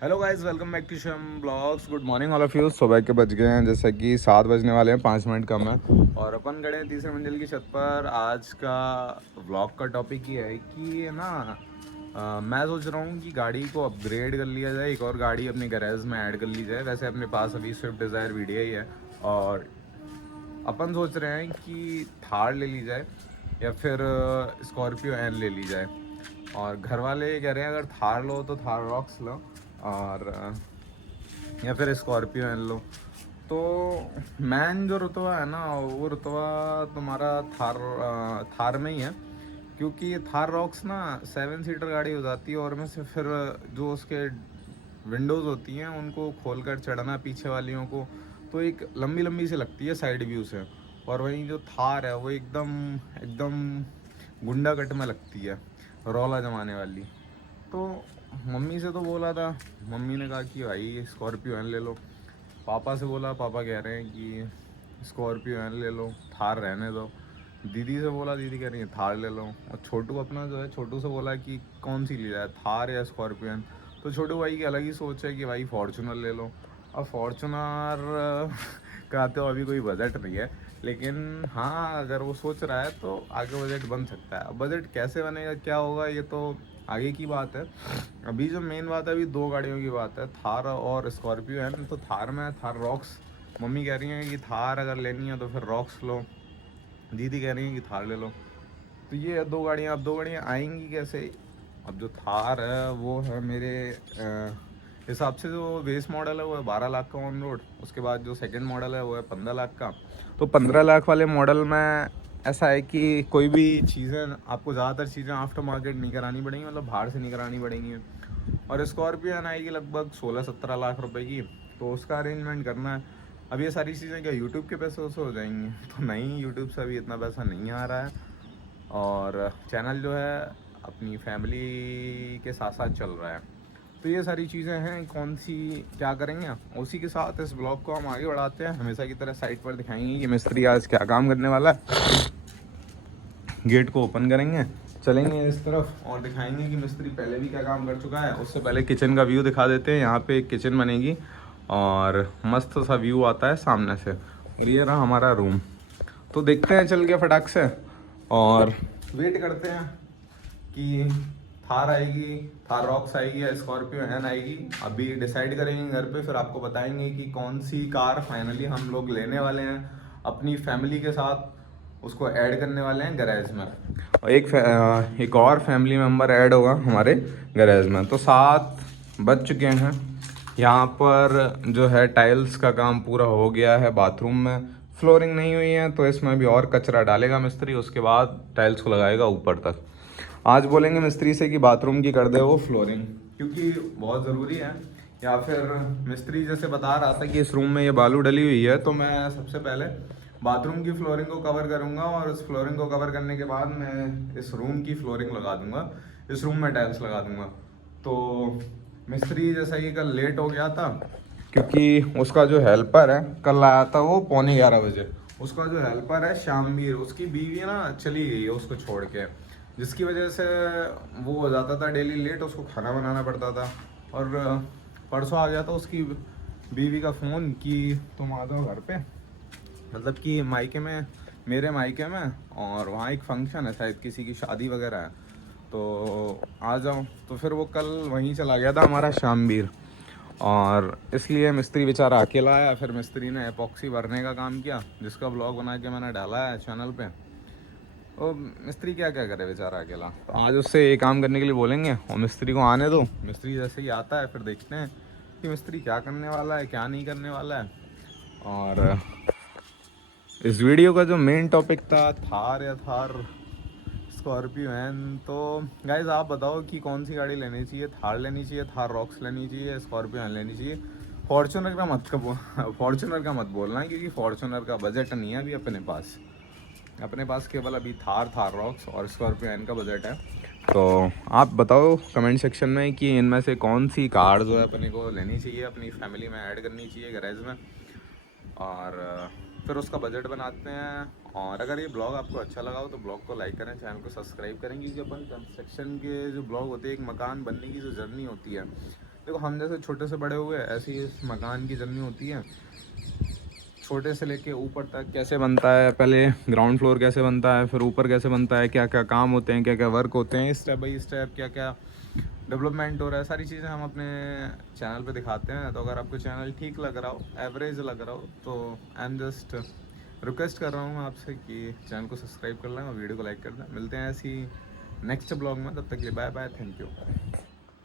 Hello guys, welcome back to Sham blogs. Good morning all of you. सुबह के बज गए हैं, जैसे कि 7 बजने वाले हैं, 5 मिनट कम है और अपन खड़े हैं तीसरे मंजिल की छत पर। आज का व्लॉग का टॉपिक ये है कि मैं सोच रहा हूँ कि गाड़ी को अपग्रेड कर लिया जाए, एक और गाड़ी अपने गैरेज में ऐड कर ली जाए। वैसे अपने पास अभी स्विफ्ट डिज़ायर वीडियो ही है और अपन सोच रहे हैं कि थार ले ली जाए या फिर स्कॉर्पियो एन ले ली जाए। और घर वाले ये कह रहे हैं अगर थार लो तो थार रॉक्स लो और या फिर स्कॉर्पियो एन लो। तो मैन जो रुतबा है ना, वो रुतबा तुम्हारा थार में ही है, क्योंकि थार रॉक्स ना 7 सीटर गाड़ी हो जाती है और में से फिर जो उसके विंडोज़ होती हैं उनको खोल कर चढ़ना पीछे वालियों को, तो एक लंबी लंबी सी लगती है साइड व्यू से। और वहीं जो थार है वो एकदम एकदम गुंडा कट में लगती है, रौला जमाने वाली। तो मम्मी से तो बोला था, मम्मी ने कहा कि भाई स्कॉर्पियो एन ले लो। पापा से बोला, पापा कह रहे हैं कि स्कॉर्पियो एन ले लो, थार रहने दो। दीदी से बोला, दीदी कह रही है थार ले लो। और छोटू अपना जो है, छोटू से बोला कि कौन सी ली जाए, थार या स्कॉर्पियो एन। तो छोटू भाई की अलग ही सोच है कि भाई फॉर्चूनर ले लो। अब फॉर्चूनर का तो अभी कोई बजट नहीं है, लेकिन हाँ अगर वो सोच रहा है तो आगे बजट बन सकता है। अब बजट कैसे बनेगा, क्या होगा, ये तो आगे की बात है। अभी जो मेन बात है, अभी दो गाड़ियों की बात है, थार और स्कॉर्पियो है। तो थार में थार रॉक्स, मम्मी कह रही है कि थार अगर लेनी है तो फिर रॉक्स लो, दीदी कह रही है कि थार ले लो। तो ये दो गाड़ियाँ, अब दो गाड़ियाँ आएंगी कैसे। अब जो थार है वो है मेरे हिसाब से, जो बेस मॉडल है वो है 12 लाख का ऑन रोड। उसके बाद जो सेकंड मॉडल है वो है 15 लाख का। तो 15 लाख वाले मॉडल में ऐसा है कि कोई भी चीज़ें आपको, ज़्यादातर चीज़ें आफ्टर मार्केट नहीं करानी पड़ेंगी, मतलब बाहर से नहीं करानी पड़ेंगी। और स्कॉर्पियो आएगी लगभग 16-17 लाख रुपए की, तो उसका अरेंजमेंट करना है। अब ये सारी चीज़ें क्या यूट्यूब के पैसे से हो जाएंगी? तो नहीं, यूट्यूब से अभी इतना पैसा नहीं आ रहा है और चैनल जो है अपनी फैमिली के साथ साथ चल रहा है। तो ये सारी चीज़ें हैं, कौन सी क्या करेंगे। उसी के साथ इस ब्लॉग को हम आगे बढ़ाते हैं, हमेशा की तरह साइट पर दिखाएंगे कि मिस्त्री आज क्या काम करने वाला है। गेट को ओपन करेंगे, चलेंगे इस तरफ और दिखाएंगे कि मिस्त्री पहले भी क्या काम कर चुका है। उससे पहले किचन का व्यू दिखा देते हैं। यहाँ पे एक किचन बनेगी और मस्त सा व्यू आता है सामने से, और ये रहा हमारा रूम। तो देखते हैं चल के फटाक से और वेट करते हैं कि थार आएगी, थार रॉक्स आएगी या स्कॉर्पियो एन आएगी। अभी डिसाइड करेंगे घर पे, फिर आपको बताएंगे कि कौन सी कार फाइनली हम लोग लेने वाले हैं अपनी फैमिली के साथ। उसको ऐड करने वाले हैं गैरेज में, और एक और फैमिली मेम्बर ऐड होगा हमारे गैरेज में। तो 7 बज चुके हैं। यहाँ पर जो है टाइल्स का काम पूरा हो गया है। बाथरूम में फ्लोरिंग नहीं हुई है, तो इसमें भी और कचरा डालेगा मिस्त्री, उसके बाद टाइल्स को लगाएगा ऊपर तक। आज बोलेंगे मिस्त्री से कि बाथरूम की कर दे वो फ्लोरिंग, क्योंकि बहुत ज़रूरी है। या फिर मिस्त्री जैसे बता रहा था कि इस रूम में ये बालू डली हुई है, तो मैं सबसे पहले बाथरूम की फ्लोरिंग को कवर करूंगा और इस फ्लोरिंग को कवर करने के बाद मैं इस रूम की फ्लोरिंग लगा दूंगा, इस रूम में टाइल्स लगा दूंगा। तो मिस्त्री जैसा कि कल लेट हो गया था, क्योंकि उसका जो हेल्पर है कल आया था वो 11:45 बजे। उसका जो हेल्पर है शामवीर, उसकी बीवी ना चली गई है उसको छोड़ के, जिसकी वजह से वो हो जाता था डेली लेट, उसको खाना बनाना पड़ता था। और परसों आ गया था उसकी बीवी का फ़ोन कि तुम आ जाओ घर पे, मतलब कि मायके में, मेरे मायके में, और वहाँ एक फंक्शन है शायद, किसी की शादी वगैरह है, तो आ जाओ। तो फिर वो कल वहीं चला गया था हमारा शामवीर, और इसलिए मिस्त्री बेचारा अकेला आया। फिर मिस्त्री ने एपॉक्सी भरने का काम किया, जिसका ब्लॉग बना के मैंने डाला है चैनल पे। और मिस्त्री क्या क्या करे बेचारा अकेला, तो आज उससे ये काम करने के लिए बोलेंगे और मिस्त्री को आने दो। मिस्त्री जैसे ही आता है फिर देखते हैं कि मिस्त्री क्या करने वाला है, क्या नहीं करने वाला है। और इस वीडियो का जो मेन टॉपिक था थार या थार स्कॉर्पियो एन। तो गाइज आप बताओ कि कौन सी गाड़ी लेनी चाहिए, थार लेनी चाहिए, थार रॉक्स लेनी चाहिए, स्कॉर्पियो एन लेनी चाहिए। फॉर्चूनर का मत बोलना, क्योंकि फॉर्चूनर का बजट नहीं है अभी अपने पास। अपने पास केवल अभी थार रॉक्स और स्कॉर्पियो एन का बजट है। तो आप बताओ कमेंट सेक्शन में कि इनमें से कौन सी कार जो है अपने को लेनी चाहिए, अपनी फैमिली में ऐड करनी चाहिए गैरेज में। और फिर उसका बजट बनाते हैं। और अगर ये ब्लॉग आपको अच्छा लगा हो तो ब्लॉग को लाइक करें, चैनल को सब्सक्राइब करें, क्योंकि अपन कंस्ट्रक्शन के जो ब्लॉग होते हैं, एक मकान बनने की जो जर्नी होती है, देखो हम जैसे छोटे से बड़े हुए ऐसे ही इस मकान की जर्नी होती है, छोटे से लेके ऊपर तक कैसे बनता है, पहले ग्राउंड फ्लोर कैसे बनता है, फिर ऊपर कैसे बनता है, क्या क्या काम होते हैं, क्या क्या वर्क होते हैं, स्टेप बाई स्टेप क्या क्या डेवलपमेंट हो रहा है, सारी चीज़ें हम अपने चैनल पे दिखाते हैं। तो अगर आपको चैनल ठीक लग रहा हो, एवरेज लग रहा हो, तो आई एम जस्ट रिक्वेस्ट कर रहा हूँ आपसे कि चैनल को सब्सक्राइब कर लें और वीडियो को लाइक कर दें। मिलते हैं ऐसी नेक्स्ट ब्लॉग में, तब तक के लिए बाय बाय, थैंक यू।